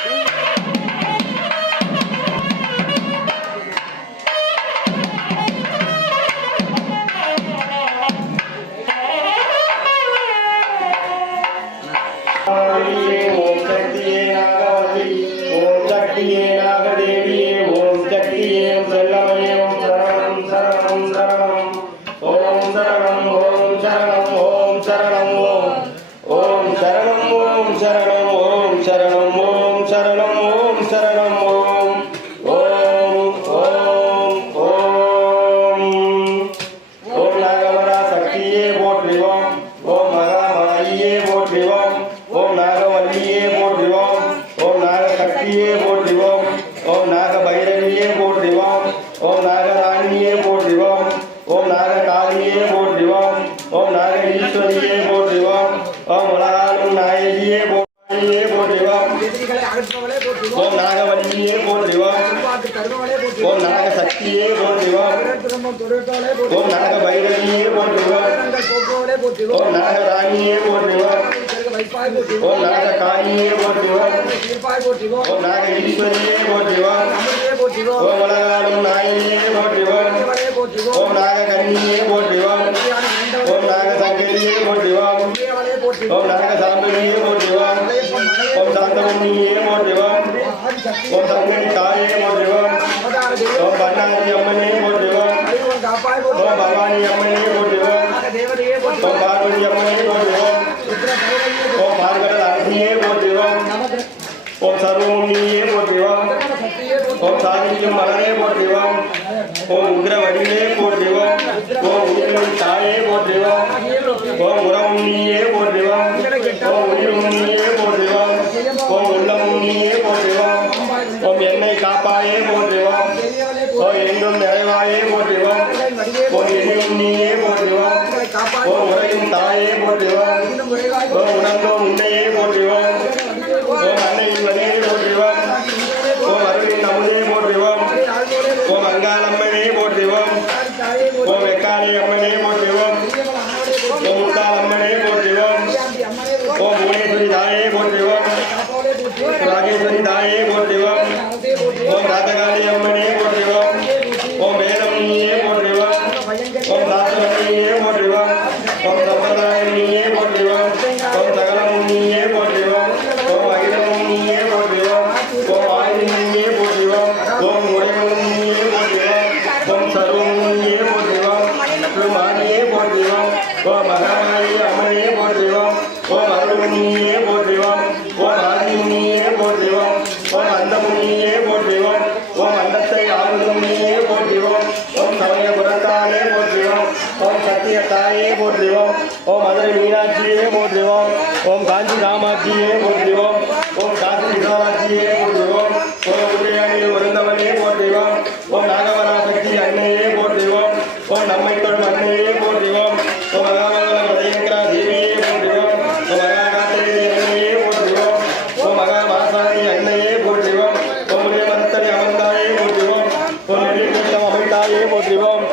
Om Saranam Om Saranam Om Saranam Om Saranam Om Saranam Om Saranam Om Saranam Om Saranam Om Om Saranam Om Saranam Om Saranam Om Saranam Om ஓம் நாகசக்தியே போற்றிவோம் ஓம் போற்றுவோம் நாக பைரவியே போற்றுவோம் ஓம் நாகராணியே ராணியே பிறகு ஓம் போற்றுவோம் நாககாளியே போற்றுவோம் ஓம் நாக ஈஸ்வரியே போற்றுவோம் ஓம் உலகாலும் நாயகியே போற்றுவோம் ஓம் நாக கண்ணியே போற்றுவோம் ஓம் நாக சங்கரியே போற்றுவோம் ஓம் நாக சாம்பலியே போற்றுவோம் ஓம் சாந்தமணியே போற்றுவோம் ஓம் சங்கரி காயே போற்றுவோம் அவதார ஓம் தெய்வம் பண்ணாரி அம்மனே போற்றுவோம் அறிவோம் காப்பாய் ஓம் போற்றுவோம் பவானி அம்மனே போற்றுவோம் தேவதையே ஓம் போற்றுவோம் பார்வதி அம்மனே போற்றுவோம் ருத்ர பைரவியே ஓம் பார்வத அரசியே போற்றுவோம் நமது ஓம் சர்வமுனியே போற்றுவோம் சக்தியே ஓம் சாதிக்கும் மலரே போற்றுவோம் ஓம் உக்ர வடிவே போற்றுவோம் ஓம் உயிரின் தாயே போற்றுவோம் ஓம் உறவுண்ணியே போற்றுவோம் ஓம் உயிர் உண்ணியே போற்றுவோம் ஓம் உள்ளம் உண்ணியே போற்றுவோம் ஓம் என்னை காப்பாயே போற்றுவோம் பெரியவனே ஓம் எங்கும் நிறைவாயே போற்றுவோம் ஓம் எதி உண்ணியே ஓம் உரையும் தாயே போற்றுவோம் முறைவாய் ஓம் உணர்ந்தோம் உன்னையே போற்றுவோம் ஓம் அன்னையின் மனையே போற்றுவோம் ஓம் அருளின் அமுதே போற்றுவோம் ஆழ்வோரே ஓம் அங்காளம்மனே போற்றுவோம் தாயே ஓம் வெக்காளி அம்மனே ஓம் முத்தாள் அம்மனே போற்றுவோம் அம்மனே ஓம் புவனேஸ்வரி தாயே போற்றுவோம் காப்பாளே போற்றுவோம் ராஜேஸ்வரி தாயே போற்றுவோம் அரசே போற்றுவோம் ஓம் ராஜகாளி அம்மனே போற்றுவோம் ஓம் வேதமணியே போற்றுவோம் ஓம் சாஸ்திரமணியே போற்றுவோம் ஓம் சம்பிரதாயமணியே போற்றுவோம் ஓம் சகலமுனியே போற்றுவோம் ஓம் அகிலமுனியே போற்றுவோம் ஓம் ஆயுதமுனியே போற்றுவோம் ஓம் உடையமுனியே போற்றுவோம் ஓம் சர்வமுனியே போற்றுவோம் ஓம் ஆதியே போற்றுவோம் ஓம் மகாமாயி அம்மனையே போற்றுவோம் ஓம் அருள்முனியே போற்றுவோம் ஓம் ஆதிமுனியே போற்றுவோம் நீயே அந்தமுனியே போற்றுவோம் ஓம் அண்டத்தை நீயே போற்றுவோம். ஓம் சமய சமயபுரத்தாலே போற்றுவோம். ஓம் சத்திய தாயே போற்றுவோம். ஓம் மதுரை மீனாட்சியே போற்றுவோம். ஓம் காஞ்சி ராமாட்சியே போற்றுவோம் ஓம் காசி விசாலாட்சியே போற்றுவோம் ஓம் உதயாணியில் ஒருந்தவனே போற்றுவோம் ஓம் நாகவராசக்தி அன்னையே போற்றுவோம் ஓம் நம்மை தொழும் அன்னையே போற்றுவோம் ஓம் மகாமங்கல உதயங்கரா தேவியே போற்றுவோம் ஓம் மகாகாத்திரி அன்னையே போற்றுவோம் ஓம் மகா மாசாணி அன்னையே போற்றுவோம் ஓம் உடைய மரத்தடி அமர்ந்தாயே போற்றுவோம் ஓம் நெல்லிக்கூட்டம் அமைத்தாயே போற்றுவோம்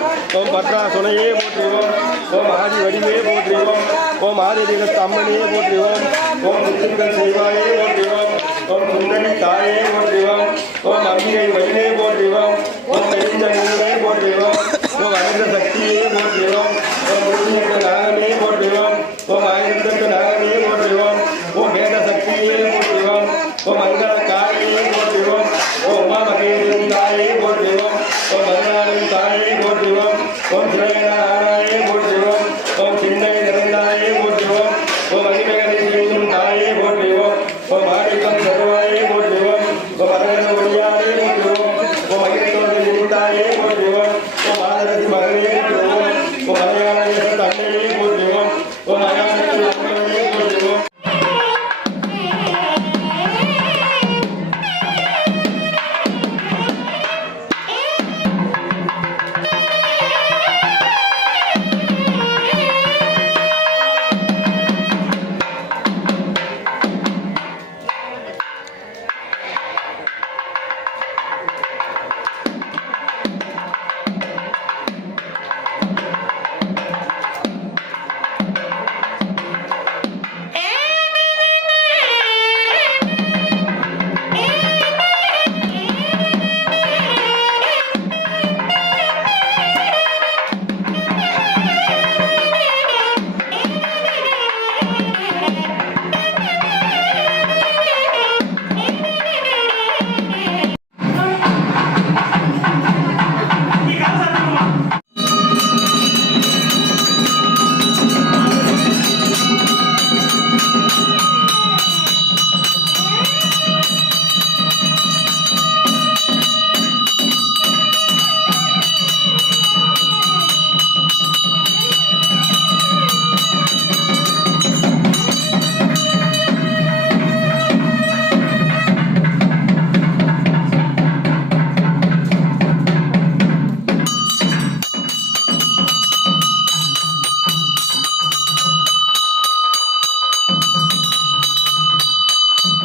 ஓம் பற்றா சுனையே போற்றுவோம். ஓம் ஆதி வடிவே போற்றுவோம். ஓம் ஆதி திகத்து அம்மனையே போற்றுவோம். ஓம் முத்துக்கள் செய்வாயே போற்றுவோம். ஓம் சுந்தரி தாயே போற்றுவோம். ஓம் அம்பிகை வழியே போற்றுவோம். ஓம் தெரிந்த போற்றுவோம்.